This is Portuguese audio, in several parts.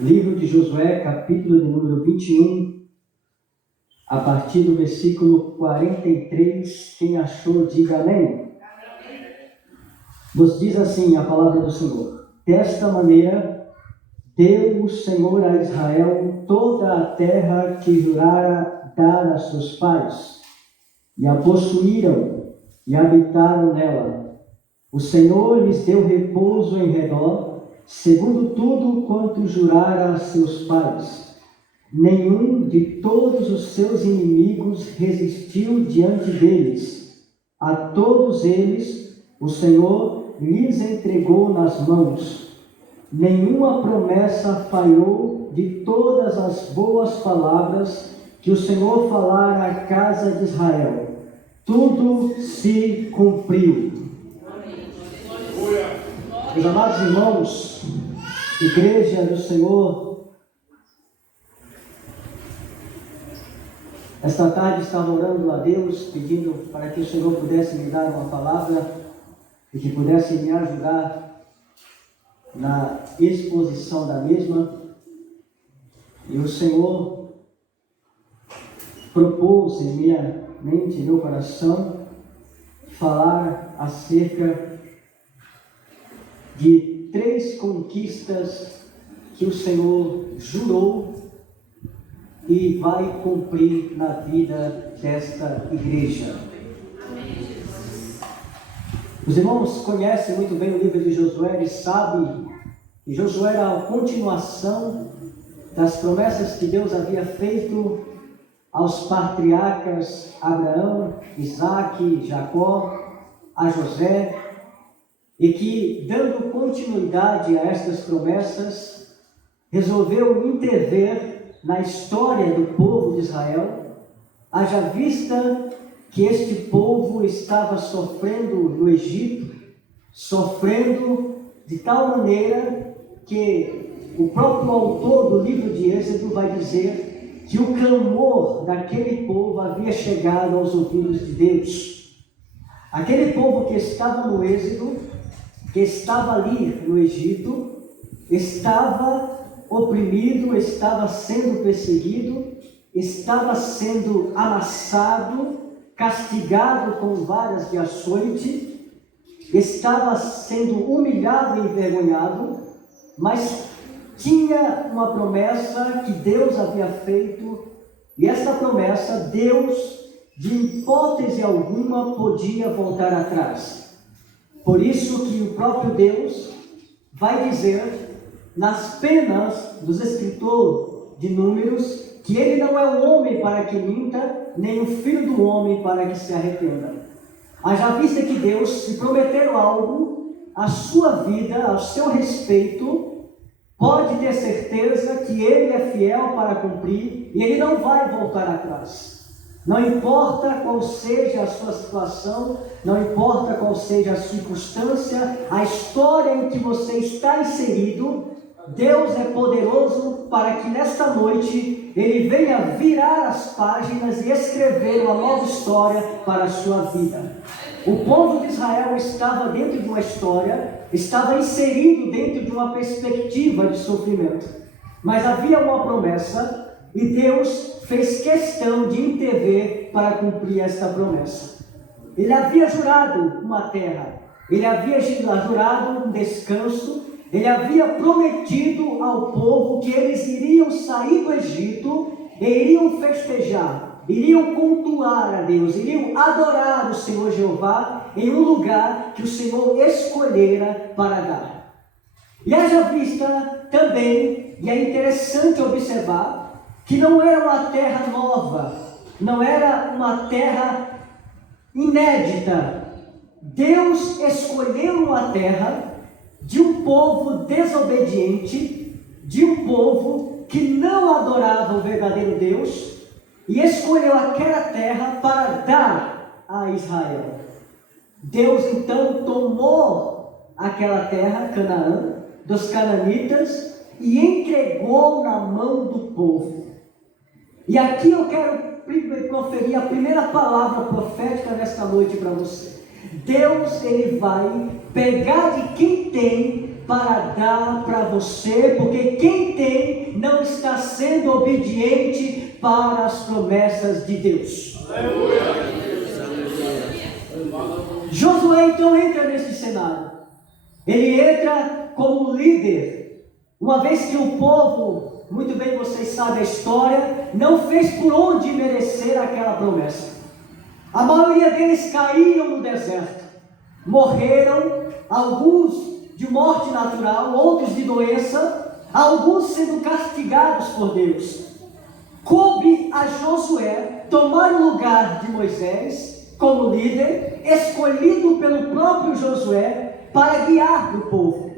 Livro de Josué, capítulo de número 21, a partir do versículo 43. Quem achou, diga amém. Nos diz assim a palavra do Senhor: desta maneira deu o Senhor a Israel toda a terra que jurara dar a seus pais, e a possuíram e habitaram nela. O Senhor lhes deu repouso em redor, segundo tudo quanto jurara a seus pais. Nenhum de todos os seus inimigos resistiu diante deles. A todos eles o Senhor lhes entregou nas mãos. Nenhuma promessa falhou de todas as boas palavras que o Senhor falara à casa de Israel. Tudo se cumpriu. Meus amados irmãos, Igreja do Senhor, esta tarde estava orando a Deus, pedindo para que o Senhor pudesse me dar uma palavra e que pudesse me ajudar na exposição da mesma. E o Senhor propôs em minha mente, em meu coração, falar acerca de 3 conquistas que o Senhor jurou e vai cumprir na vida desta igreja. Os irmãos conhecem muito bem o livro de Josué e sabem que Josué era a continuação das promessas que Deus havia feito aos patriarcas Abraão, Isaque, Jacó, a José, e que, dando continuidade a estas promessas, resolveu intervir na história do povo de Israel, haja vista que este povo estava sofrendo no Egito, sofrendo de tal maneira que o próprio autor do livro de Êxodo vai dizer que o clamor daquele povo havia chegado aos ouvidos de Deus. Aquele povo que estava no Êxodo, que estava ali no Egito, estava oprimido, estava sendo perseguido, estava sendo amassado, castigado com varas de açoite, estava sendo humilhado e envergonhado, mas tinha uma promessa que Deus havia feito, e essa promessa Deus, de hipótese alguma, podia voltar atrás. Por isso que o próprio Deus vai dizer nas penas dos escritores de Números que ele não é um homem para que minta, nem o filho do homem para que se arrependa. Haja vista que Deus, se prometer algo à sua vida, ao seu respeito, pode ter certeza que ele é fiel para cumprir e ele não vai voltar atrás. Não importa qual seja a sua situação, não importa qual seja a circunstância, a história em que você está inserido, Deus é poderoso para que nesta noite Ele venha virar as páginas e escrever uma nova história para a sua vida. O povo de Israel estava dentro de uma história, estava inserido dentro de uma perspectiva de sofrimento, mas havia uma promessa e Deus fez questão de intervir para cumprir esta promessa. Ele havia jurado uma terra, ele havia jurado um descanso, ele havia prometido ao povo que eles iriam sair do Egito e iriam festejar, iriam cultuar a Deus, iriam adorar o Senhor Jeová em um lugar que o Senhor escolhera para dar. E haja vista também, e é interessante observar, que não era uma terra nova, não era uma terra inédita. Deus escolheu uma terra de um povo desobediente, de um povo que não adorava o verdadeiro Deus, e escolheu aquela terra para dar a Israel. Deus então tomou aquela terra, Canaã, dos cananitas, e entregou na mão do povo. E aqui eu quero proferir a primeira palavra profética nesta noite para você. Deus, Ele vai pegar de quem tem para dar para você, porque quem tem não está sendo obediente para as promessas de Deus. Josué então entra nesse cenário. Ele entra como líder, uma vez que o povo, muito bem vocês sabem a história, não fez por onde merecer aquela promessa. A maioria deles caíram no deserto, morreram, alguns de morte natural, outros de doença, alguns sendo castigados por Deus. Coube a Josué tomar o lugar de Moisés como líder, escolhido pelo próprio Josué para guiar o povo.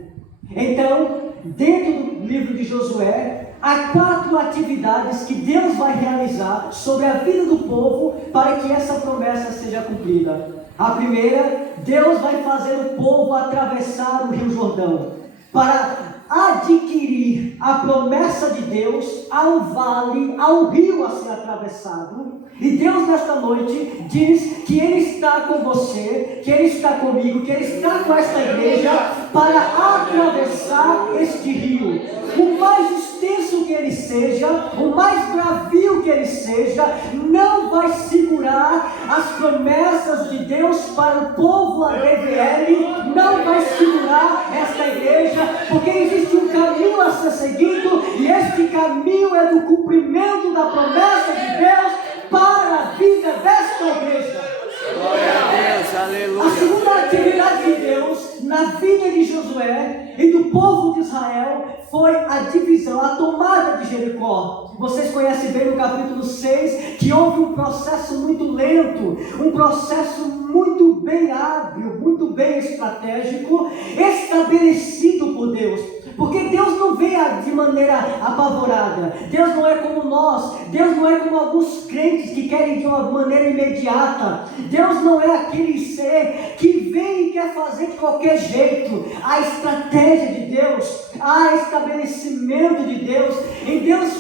Então, dentro do livro de Josué, há 4 atividades que Deus vai realizar sobre a vida do povo para que essa promessa seja cumprida. A primeira, Deus vai fazer o povo atravessar o Rio Jordão para adquirir a promessa de Deus ao vale, ao rio a ser atravessado. E Deus nesta noite diz que Ele está com você, que Ele está comigo, que Ele está com esta igreja para atravessar este rio. O mais extenso que ele seja, o mais bravio que ele seja, não vai segurar as promessas de Deus para o povo ADVL, não vai segurar esta igreja, porque existe um caminho a ser seguido, e este caminho é do cumprimento da promessa de Deus para a vida desta igreja. Glória a Deus, aleluia. A segunda atividade de Deus na vida de Josué e do povo de Israel foi a divisão, a tomada de Jericó. Vocês conhecem bem no capítulo 6 que houve um processo muito lento, um processo muito bem hábil, muito bem estratégico, estabelecido por Deus. Porque Deus não vem de maneira apavorada. Deus não é como nós. Deus não é como alguns crentes que querem de uma maneira imediata. Deus não é aquele ser que vem e quer fazer de qualquer jeito. Há estratégia de Deus, há estabelecimento de Deus. E Deus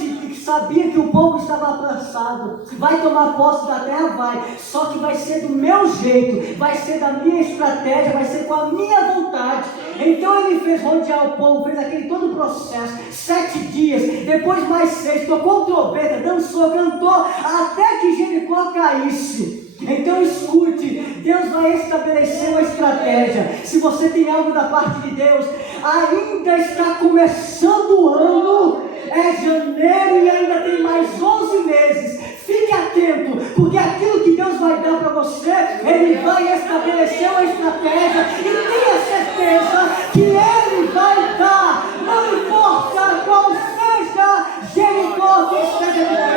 sabia que o povo estava abraçado. Vai tomar posse da terra? Vai. Só que vai ser do meu jeito, vai ser da minha estratégia, vai ser com a minha vontade. Então ele fez rodear o povo, fez aquele todo o processo, 7 dias, depois mais 6, tocou trombeta, dançou, cantou, até que Jericó caísse. Então escute, Deus vai estabelecer uma estratégia. Se você tem algo da parte de Deus, ainda está começando o ano, é janeiro e ainda tem mais 11 meses. Fique atento, porque aquilo que Deus vai dar para você, Ele vai estabelecer uma estratégia, e tenha certeza que Ele vai dar, não importa qual seja Jericó que esteja de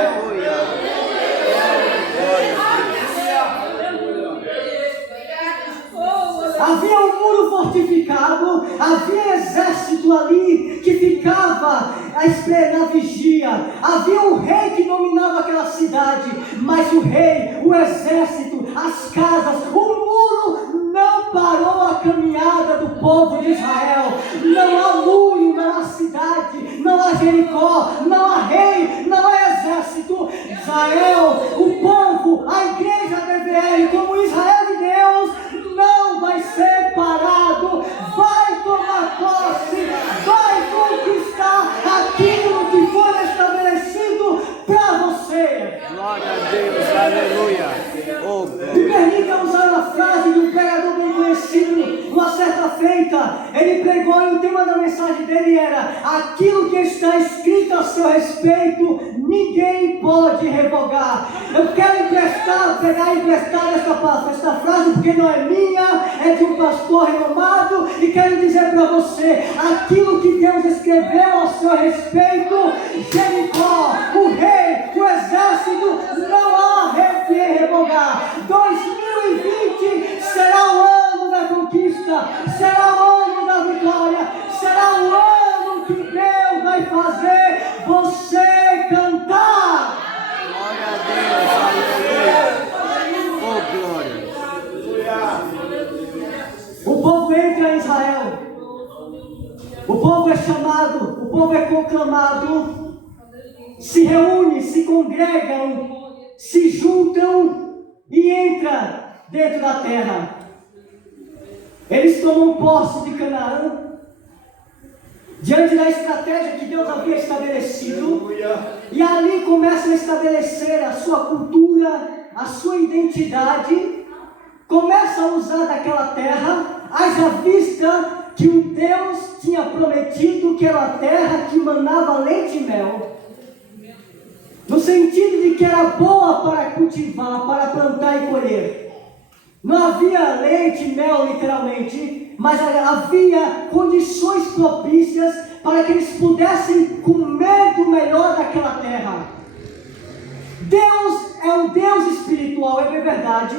Havia um muro fortificado, havia exército ali que ficava na vigia, havia um rei que dominava aquela cidade, mas o rei, o exército, as casas, o muro não parou a caminhada do povo de Israel. Não há muro, não há cidade, não há Jericó, não há rei, não há exército. Israel, o povo, a igreja DVL, como Israel de Deus, não vai ser parado, vai tomar posse, vai conquistar aquilo que foi estabelecido para você. Glória a Deus, aleluia. Oh, Me permita usar uma frase de um pregador bem conhecido. Uma certa feita, ele pregou e o tema da mensagem dele era: aquilo que está escrito a seu respeito, ninguém pode revogar. Eu quero pegar emprestar esta frase, porque não é minha, é de um pastor renomado, e quero dizer para você: aquilo que Deus escreveu a seu respeito, Jericó, o rei, o exército, não há rei que revogar. 2020 será o ano da conquista, será o ano da vitória, será o ano que Deus vai fazer você cantar. glória a Deus, aleluia. Oh, glória. O povo entra em Israel, o povo é chamado, o povo é conclamado, se reúne, se congregam, se juntam e entram dentro da terra. Eles tomam posse de Canaã, diante da estratégia que Deus havia estabelecido, e ali começa a estabelecer a sua cultura, a sua identidade, começa a usar daquela terra, haja vista que o Deus tinha prometido que era a terra que manava leite e mel, no sentido de que era boa para cultivar, para plantar e colher. Não havia leite e mel literalmente, mas havia condições propícias para que eles pudessem comer do melhor daquela terra. Deus é um Deus espiritual, é verdade,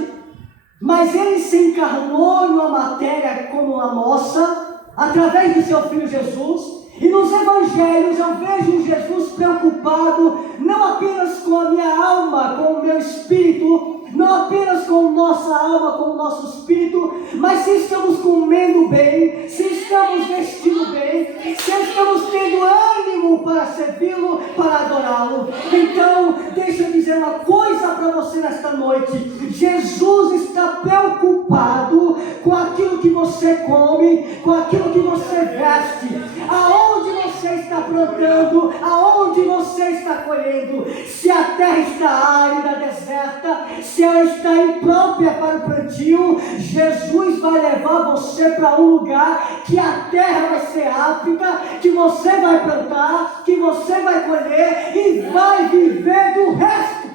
mas Ele se encarnou numa matéria como a nossa, através do seu Filho Jesus. E nos evangelhos eu vejo um Jesus preocupado não apenas com a minha alma, com o meu espírito, não apenas com nossa alma, com o nosso espírito, mas se estamos comendo bem, se estamos vestindo bem, se estamos tendo ânimo para servi-lo, para adorá-lo. Então, deixa eu dizer uma coisa para você nesta noite: Jesus está preocupado com aquilo que você come, com aquilo que você veste, aonde você está plantando, aonde você está colhendo. Se a terra está árida, deserta, se ela está imprópria para o plantio, Jesus vai levar você para um lugar que a terra vai ser apta, que você vai plantar, que você vai colher e vai viver do resto.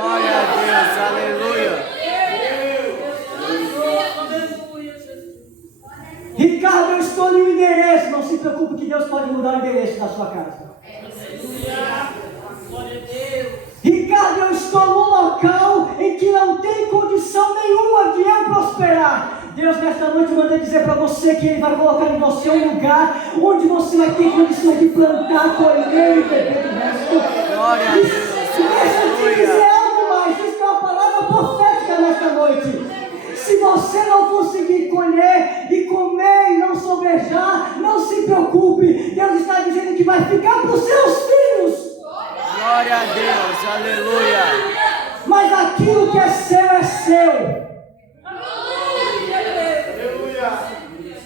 Glória a Deus, aleluia. Ricardo, eu estou no endereço. Não se preocupe que Deus pode mudar o endereço da sua casa. Ricardo, eu estou num local em que não tem condição nenhuma de eu prosperar. Deus nesta noite manda dizer para você que Ele vai colocar em você um lugar onde você vai ter condições de plantar, colher e beber do resto. Glória a Deus, Deixa eu te dizer algo mais. Isso é uma palavra profética nesta noite. Se você não conseguir colher e comer e não sobejar, não se preocupe. Deus está dizendo que vai ficar para os seus filhos. glória a Deus, aleluia. Mas aquilo que é seu.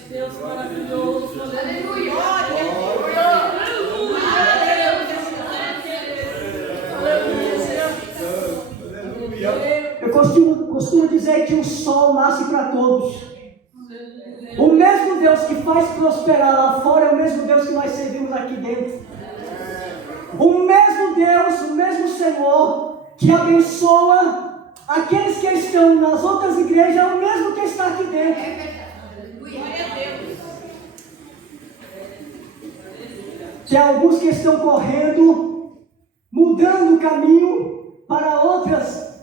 Deus maravilhoso, aleluia. Eu costumo dizer que o sol nasce para todos. O mesmo Deus que faz prosperar lá fora é o mesmo Deus que nós servimos aqui dentro. O mesmo Deus, o mesmo Senhor que abençoa aqueles que estão nas outras igrejas é o mesmo que está aqui dentro. Que há alguns que estão correndo, mudando o caminho para outras,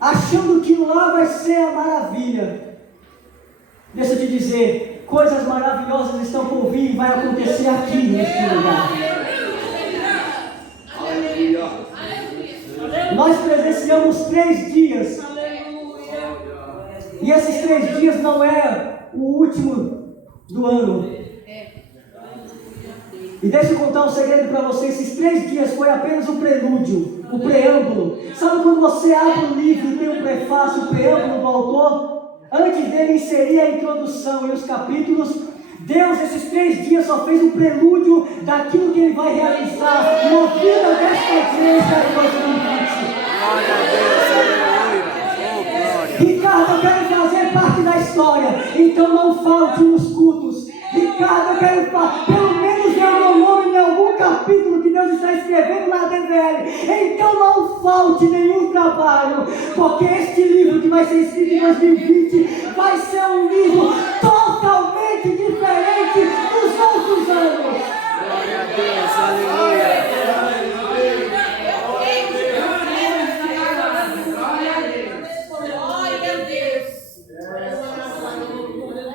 achando que lá vai ser a maravilha. Deixa eu te dizer, coisas maravilhosas estão por vir e vai acontecer aqui neste lugar. Nós presenciamos 3 dias. E esses 3 dias não é o último do ano. E deixa eu contar um segredo para você. Esses 3 dias foi apenas o prelúdio, o preâmbulo. Sabe quando você abre um livro e tem um prefácio, o preâmbulo do autor? Antes dele inserir a introdução e os capítulos, Deus, esses 3 dias, só fez um prelúdio daquilo que Ele vai realizar na vida desta igreja em 2020. Glória a Deus, aleluia. Oh, glória. Ricardo, eu quero fazer parte da história, então não falte nos cultos. Ricardo, eu quero pelo menos ver o meu nome em algum capítulo que Deus está escrevendo na DVL. Então não falte nenhum trabalho, porque este livro que vai ser escrito em 2020 vai ser um livro totalmente diferente dos outros anos. Glória a Deus, aleluia.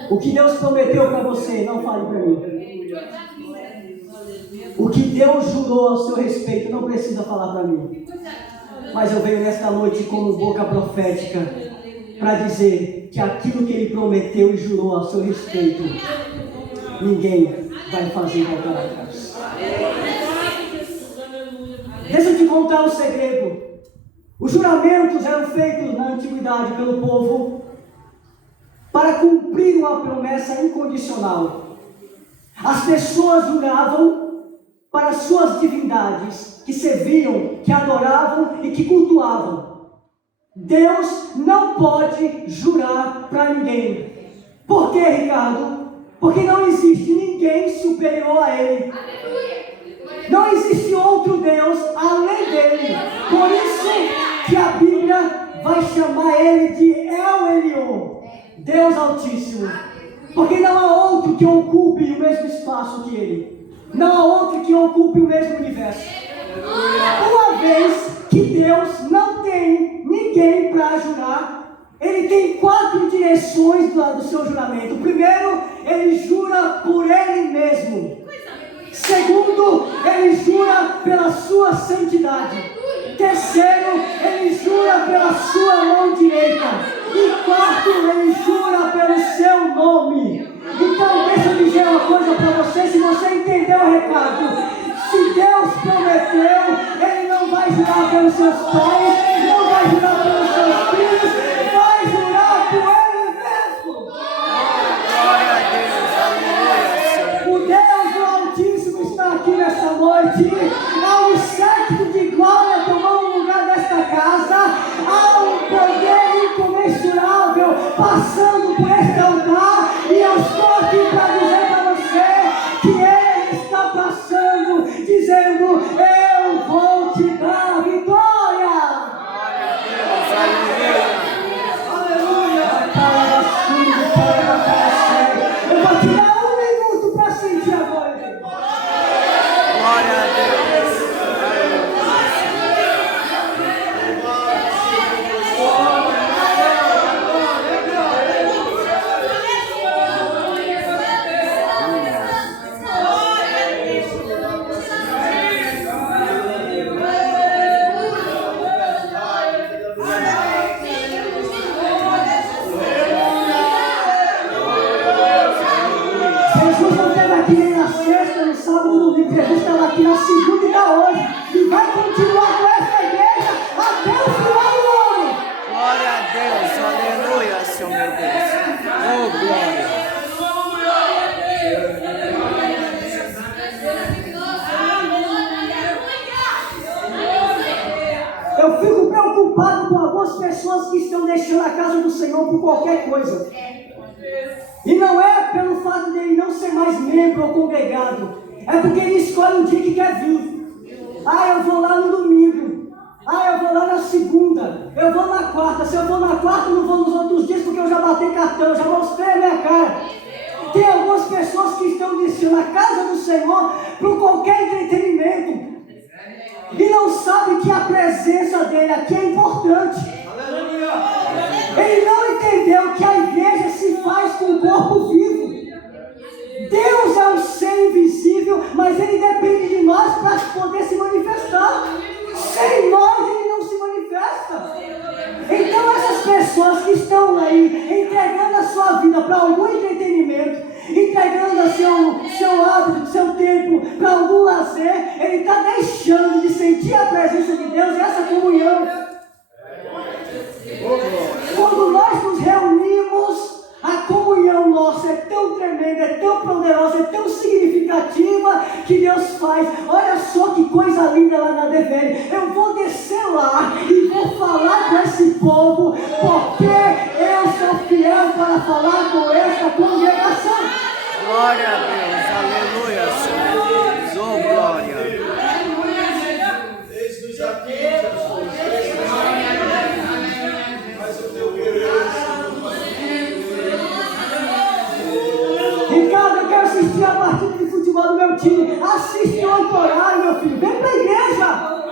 O que Deus prometeu para você, não fale para mim. O que Deus jurou ao seu respeito, não precisa falar para mim. Mas eu venho nesta noite como boca profética para dizer que aquilo que Ele prometeu e jurou ao seu respeito, ninguém vai fazer voltar atrás. Deixa eu te contar um segredo. Os juramentos eram feitos na antiguidade pelo povo para cumprir uma promessa incondicional. As pessoas juravam para suas divindades, que serviam, que adoravam e que cultuavam. Deus não pode jurar para ninguém. Por quê, Ricardo? Porque não existe ninguém superior a Ele. Não existe outro Deus além dele. Por isso que a Bíblia vai chamar Ele de El Elyon, Deus Altíssimo. Porque não há outro que ocupe o mesmo espaço que Ele. Não há outro que ocupe o mesmo universo. Uma vez que Deus não tem ninguém para jurar, Ele tem 4 direções do seu juramento. Primeiro, Ele jura por Ele mesmo. Segundo, Ele jura pela sua santidade. Terceiro, Ele jura pela sua mão direita. E quarto, Ele jura pelo seu nome. Então deixa eu dizer uma coisa para você, se você entendeu o recado. Se Deus prometeu, Ele não vai jurar pelos seus pais, não vai jurar pelos seus filhos, vai jurar por Ele mesmo. Glória a Deus, aleluia, Senhor. O Deus do Altíssimo está aqui nessa noite. Há um séquito de glória tomando o lugar desta casa. Há um poder incomensurável passando por este altar. E eu estou aqui para dizer para você que Ele está passando, dizendo: eu vou te dar a vitória. Glória a Deus, aleluia. Eu vou te dar 1 minuto para sentir agora. Glória a Deus. Jesus não esteve aqui nem na sexta, no sábado, no domingo. Jesus estava aqui na segunda e na hoje. E vai continuar com essa igreja até o final do ano. Glória a Deus, aleluia, Senhor meu Deus. Oh, glória. Eu fico preocupado com algumas pessoas que estão deixando a casa do Senhor por qualquer coisa. E não é pelo fato de ele não ser mais membro ou congregado. É porque ele escolhe o dia que quer vir. Eu vou lá no domingo. Eu vou lá na segunda. Eu vou na quarta. Se eu vou na quarta, eu não vou nos outros dias porque eu já bati cartão, já mostrei a minha cara. Tem algumas pessoas que estão deixando a casa do Senhor por qualquer entretenimento. E não sabe que a presença dele aqui é importante. Ele não entendeu que a igreja se faz com o corpo vivo. Deus é um ser invisível, mas Ele depende de nós para poder se manifestar. Sem nós Ele não se manifesta. Então essas pessoas que estão aí entregando a sua vida para algum entretenimento, entregando seu hábito, seu tempo para algum lazer, ele está deixando de sentir a presença de Deus e essa comunhão. Quando nós nos reunimos, a comunhão nossa é tão tremenda, é tão poderosa, é tão significativa que Deus faz. Olha só que coisa linda lá na DVL. Eu vou descer lá e vou falar com esse povo, porque eu sou fiel para falar com essa congregação. Glória a Deus, aleluia, Senhor. Oh, glória. Eis-nos aqui, Jesus. Faz o teu querer, Ricardo, eu quero assistir a partida de futebol do meu time. Assiste 8 horário, meu filho. Vem pra igreja.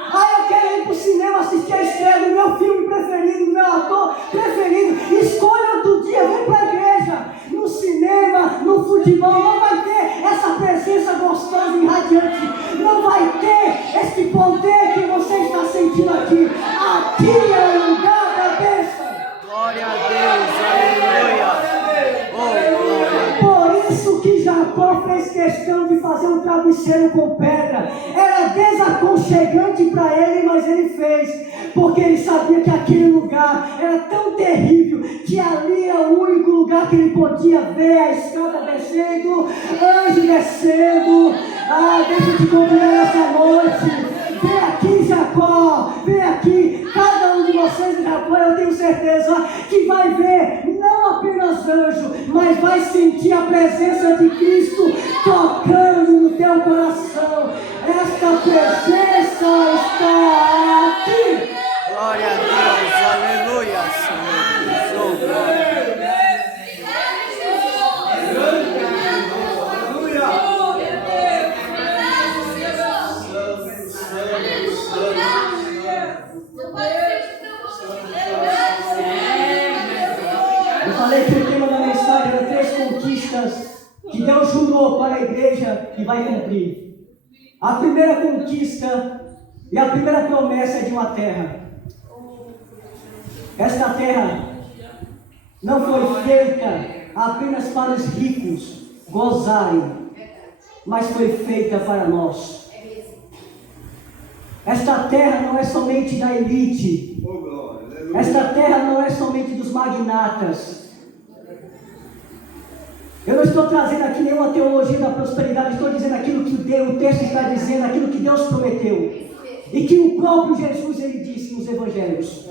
Eu quero ir pro cinema assistir a estreia do meu filme preferido, do meu ator preferido. Escolha outro dia, vem pra igreja. No cinema, no futebol, não vai ter essa presença gostosa e radiante. Não vai ter esse poder que você está sentindo aqui. Aqui é o lugar da bênção. Glória a Deus, aleluia. Oh, glória. Por isso que Jacó fez questão de fazer um travesseiro com pedra. Era desaconchegante para ele, mas ele fez. Porque ele sabia que aquele lugar era tão terrível, que ali é o único lugar que ele podia ver a escada descendo, anjo descendo. Deixa eu te convidar essa noite. Vem aqui, Jacó, vem aqui. Cada um de vocês em Jacó, eu tenho certeza que vai ver não apenas anjo, mas vai sentir a presença de Cristo tocando no teu coração. Esta presença está aqui. Glória a Deus, aleluia, Senhor. Glória. Eu falei que o tema da mensagem era 3 conquistas que Deus jurou para a igreja e vai cumprir. A primeira conquista e a primeira promessa é de uma terra. Esta terra não foi feita apenas para os ricos gozarem, mas foi feita para nós. Esta terra não é somente da elite. Esta terra não é somente dos magnatas. Eu não estou trazendo aqui nenhuma teologia da prosperidade, estou dizendo aquilo que o texto está dizendo, aquilo que Deus prometeu. E que o próprio Jesus ele disse nos evangelhos.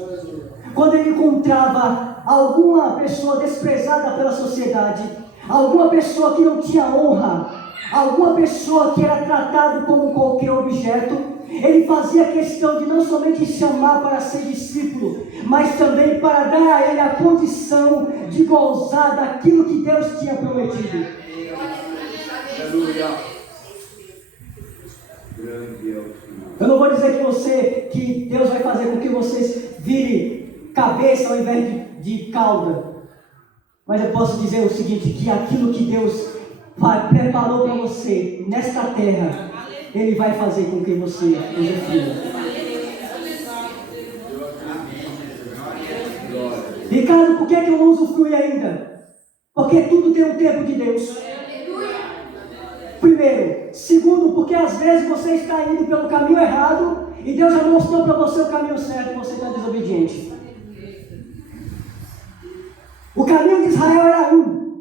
Quando ele encontrava alguma pessoa desprezada pela sociedade, alguma pessoa que não tinha honra, alguma pessoa que era tratado como qualquer objeto, ele fazia questão de não somente chamar para ser discípulo, mas também para dar a ele a condição de gozar daquilo que Deus tinha prometido. Eu não vou dizer que Deus vai fazer com que vocês virem cabeça ao invés de cauda, mas eu posso dizer o seguinte, que aquilo que Deus preparou para você nesta terra, Ele vai fazer com que você usufrua. Ricardo, por que eu não usufrui ainda? Porque tudo tem um tempo de Deus. Primeiro. Segundo, porque às vezes você está indo pelo caminho errado e Deus já mostrou para você o caminho certo e você está desobediente. O caminho de Israel era um.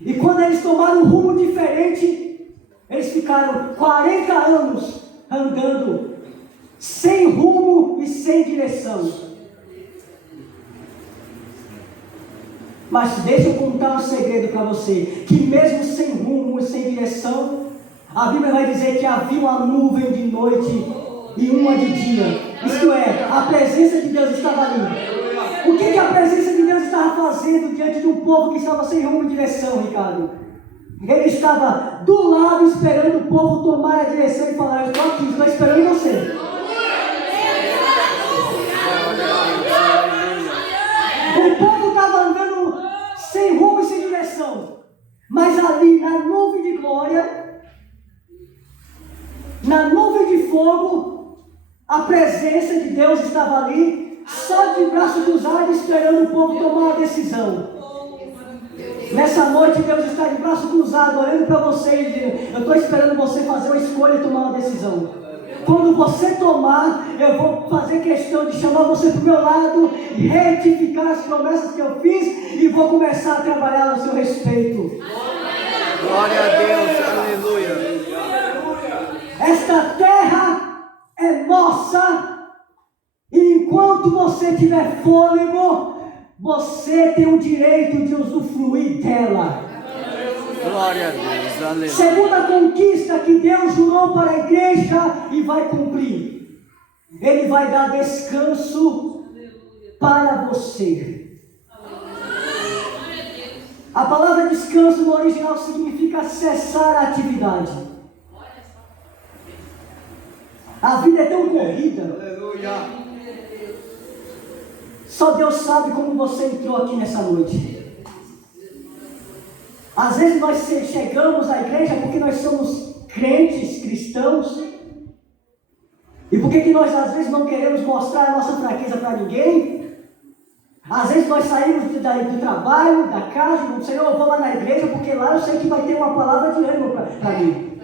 E quando eles tomaram um rumo diferente, eles ficaram 40 anos andando sem rumo e sem direção. Mas deixa eu contar um segredo para você, que mesmo sem rumo e sem direção, a Bíblia vai dizer que havia uma nuvem de noite e uma de dia. Isto é, a presença de Deus estava ali. O que a presença de Deus estava fazendo diante de um povo que estava sem rumo e direção, Ricardo? Ele estava do lado esperando o povo tomar a direção e falar: eu estou aqui, estou esperando você. O povo estava andando sem rumo e sem direção, mas ali na nuvem de glória, na nuvem de fogo, a presença de Deus estava ali, só de braço cruzado, esperando o povo tomar uma decisão. Nessa noite Deus está de braço cruzado, olhando para você e dizendo: eu estou esperando você fazer uma escolha e tomar uma decisão. Quando você tomar, eu vou fazer questão de chamar você para o meu lado, retificar as promessas que eu fiz e vou começar a trabalhar a seu respeito. Glória a Deus, aleluia. Esta terra é nossa, e enquanto você tiver fôlego, você tem o direito de usufruir dela. Glória a Deus, aleluia. Segunda conquista que Deus jurou para a igreja e vai cumprir. Ele vai dar descanso para você. A palavra descanso no original significa cessar a atividade. A vida é tão corrida. Só Deus sabe como você entrou aqui nessa noite. Às vezes nós chegamos à igreja porque nós somos crentes, cristãos. E por que nós às vezes não queremos mostrar a nossa fraqueza para ninguém? Às vezes nós saímos do trabalho, da casa, e dizemos: Senhor, eu vou lá na igreja porque lá eu sei que vai ter uma palavra de ânimo para mim.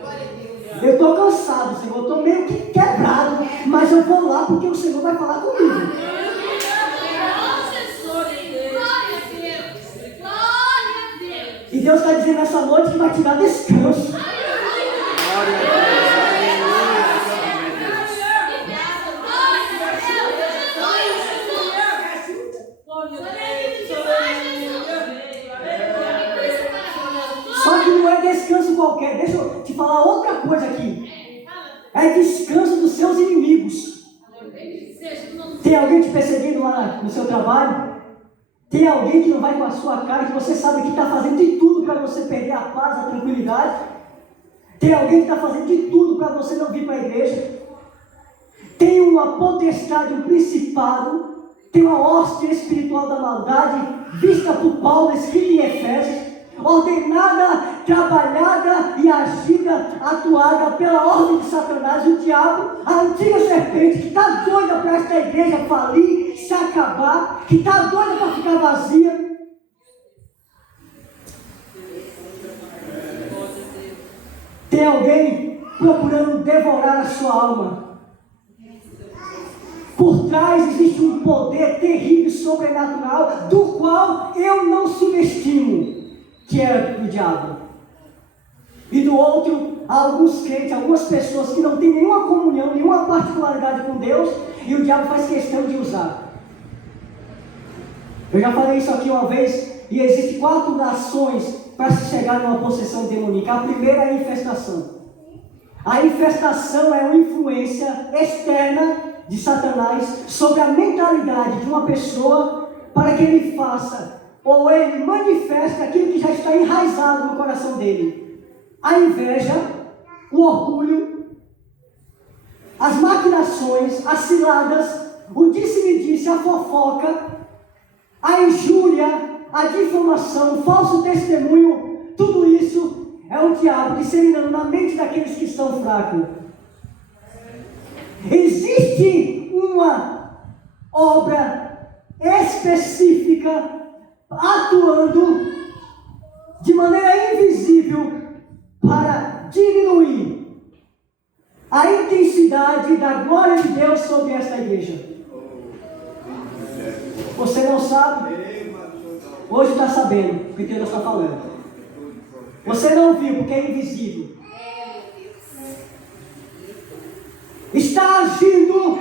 Eu estou cansado, Senhor, eu estou meio que quebrado, mas eu vou lá porque o Senhor vai falar comigo. Deus está dizendo nessa noite que vai te dar descanso. Glória a Deus, aleluia, Só que não é descanso qualquer. Deixa eu te falar outra coisa aqui. É descanso dos seus inimigos. Tem alguém te perseguindo lá no seu trabalho? Tem alguém que não vai com a sua cara, que você sabe que está fazendo de tudo para você perder a paz, a tranquilidade? Tem alguém que está fazendo de tudo para você não vir para a igreja? Tem uma potestade, um principado, tem uma hóstia espiritual da maldade, vista por Paulo, escrita em Efésios, ordenada, trabalhada e agida, atuada pela ordem de Satanás, o diabo, a antiga serpente que está doida para esta igreja falir, se acabar, que está doida para ficar vazia. Tem alguém procurando devorar a sua alma. Por trás existe um poder terrível, sobrenatural, do qual eu não subestimo, que é o diabo. E do outro, há alguns crentes, algumas pessoas que não têm nenhuma comunhão, nenhuma particularidade com Deus, e o diabo faz questão de usar. Eu já falei isso aqui uma vez, e existem 4 ações para se chegar numa possessão demoníaca. A primeira é a infestação. A infestação é uma influência externa de Satanás sobre a mentalidade de uma pessoa para que ele faça, ou ele manifeste aquilo que já está enraizado no coração dele. A inveja, o orgulho, as maquinações, as ciladas, o disse-me-disse, a fofoca, a injúria, a difamação, o falso testemunho, tudo isso é o diabo disseminando na mente daqueles que estão fracos. Existe uma obra específica atuando de maneira invisível para diminuir a intensidade da glória de Deus sobre esta igreja. Você não sabe? Hoje está sabendo o que Deus está falando. Você não viu porque é invisível. Está agindo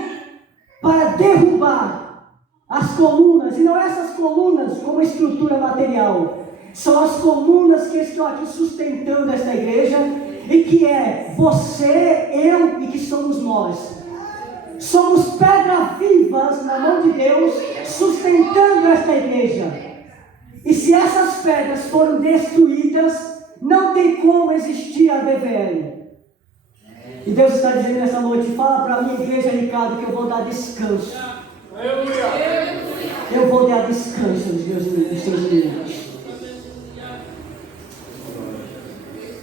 para derrubar as colunas, e não essas colunas como estrutura material, são as colunas que estão aqui sustentando esta igreja, e que é você, eu e que somos nós. Somos pedras vivas na mão de Deus, sustentando esta igreja. E se essas pedras foram destruídas, não tem como existir a BVL. E Deus está dizendo nessa noite: fala para a minha igreja, Ricardo, que eu vou dar descanso. Eu vou dar descanso nos teus inimigos.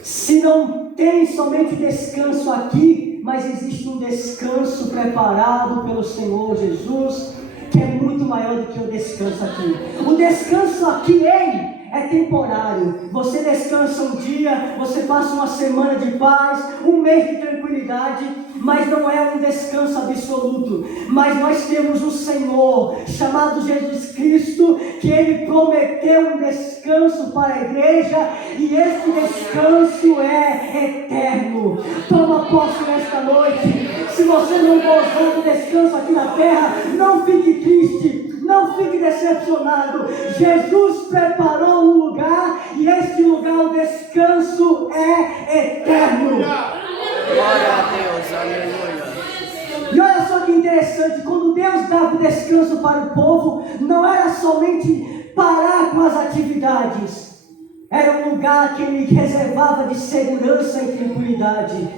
Se não tem somente descanso aqui, mas existe um descanso preparado pelo Senhor Jesus, que é muito maior do que o descanso aqui. O descanso aqui, é temporário. Você descansa um dia, você passa uma semana de paz, um mês de tranquilidade, mas não é um descanso absoluto. Mas nós temos um Senhor chamado Jesus Cristo, que Ele prometeu um descanso para a igreja, e esse descanso é eterno. Toma posse nesta noite. Se você não gozou do descanso aqui na terra, não fique triste. Não fique decepcionado. Jesus preparou um lugar, e este lugar, o descanso é eterno. glória a Deus, aleluia. E olha só que interessante, quando Deus dava o descanso para o povo, não era somente parar com as atividades, era um lugar que Ele reservava de segurança e tranquilidade.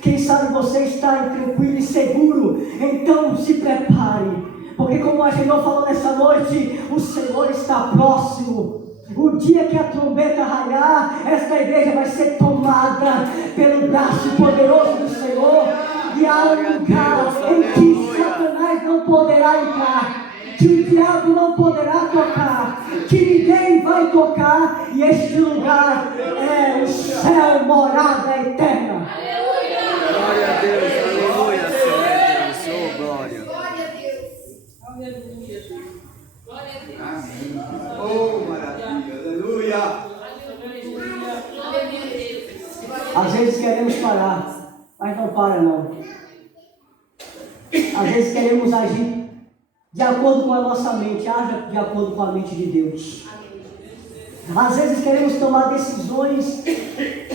Quem sabe você está tranquilo e seguro, então se prepare. Porque como a Agenor falou nessa noite, o Senhor está próximo. O dia que a trombeta ralhar, esta igreja vai ser tomada pelo braço poderoso do Senhor. E há um lugar em que Satanás não poderá entrar, que o diabo não poderá tocar, que ninguém vai tocar. E este lugar é o céu, morada eterna. Glória a Deus, aleluia, Senhor Deus, oh glória. Aleluia. Glória a Deus. Amém. Oh, maravilha. Aleluia. Às vezes queremos parar, mas não para não. Às vezes queremos agir de acordo com a nossa mente, haja de acordo com a mente de Deus. Às vezes queremos tomar decisões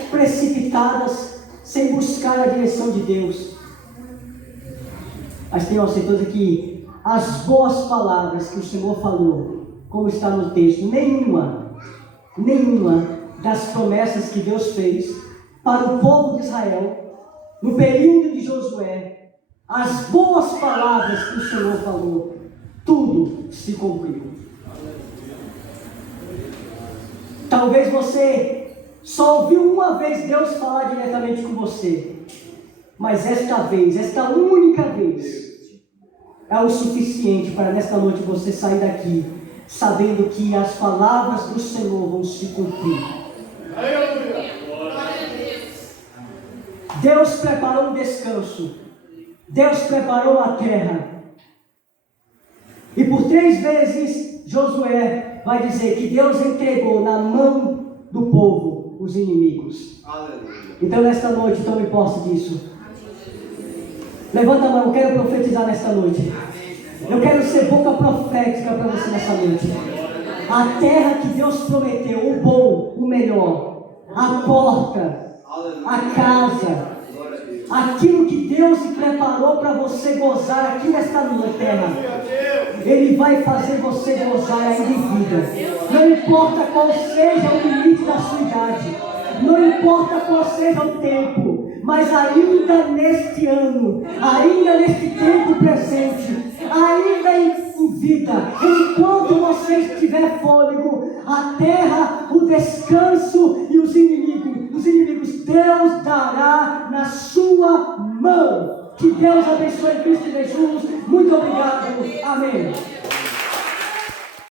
precipitadas, sem buscar a direção de Deus. Mas tenham certeza que as boas palavras que o Senhor falou, como está no texto, nenhuma das promessas que Deus fez para o povo de Israel, no período de Josué, as boas palavras que o Senhor falou, tudo se cumpriu. Talvez você só ouviu uma vez Deus falar diretamente com você, mas esta única vez, é o suficiente para nesta noite você sair daqui sabendo que as palavras do Senhor vão se cumprir. Deus preparou um descanso, Deus preparou a terra, e por 3 vezes Josué vai dizer que Deus entregou na mão do povo os inimigos. Então nesta noite tome posse disso. Levanta a mão, eu quero profetizar nesta noite. Eu quero ser boca profética para você nessa noite. A terra que Deus prometeu, o bom, o melhor, a porta, a casa, aquilo que Deus preparou para você gozar aqui nesta terra, Ele vai fazer você gozar ainda em vida. Não importa qual seja o limite da sua idade, não importa qual seja o tempo, mas ainda neste ano, ainda neste tempo presente, ainda em vida, enquanto você estiver fôlego, a terra, o descanso e os inimigos Deus dará na sua mão. Que Deus abençoe Cristo e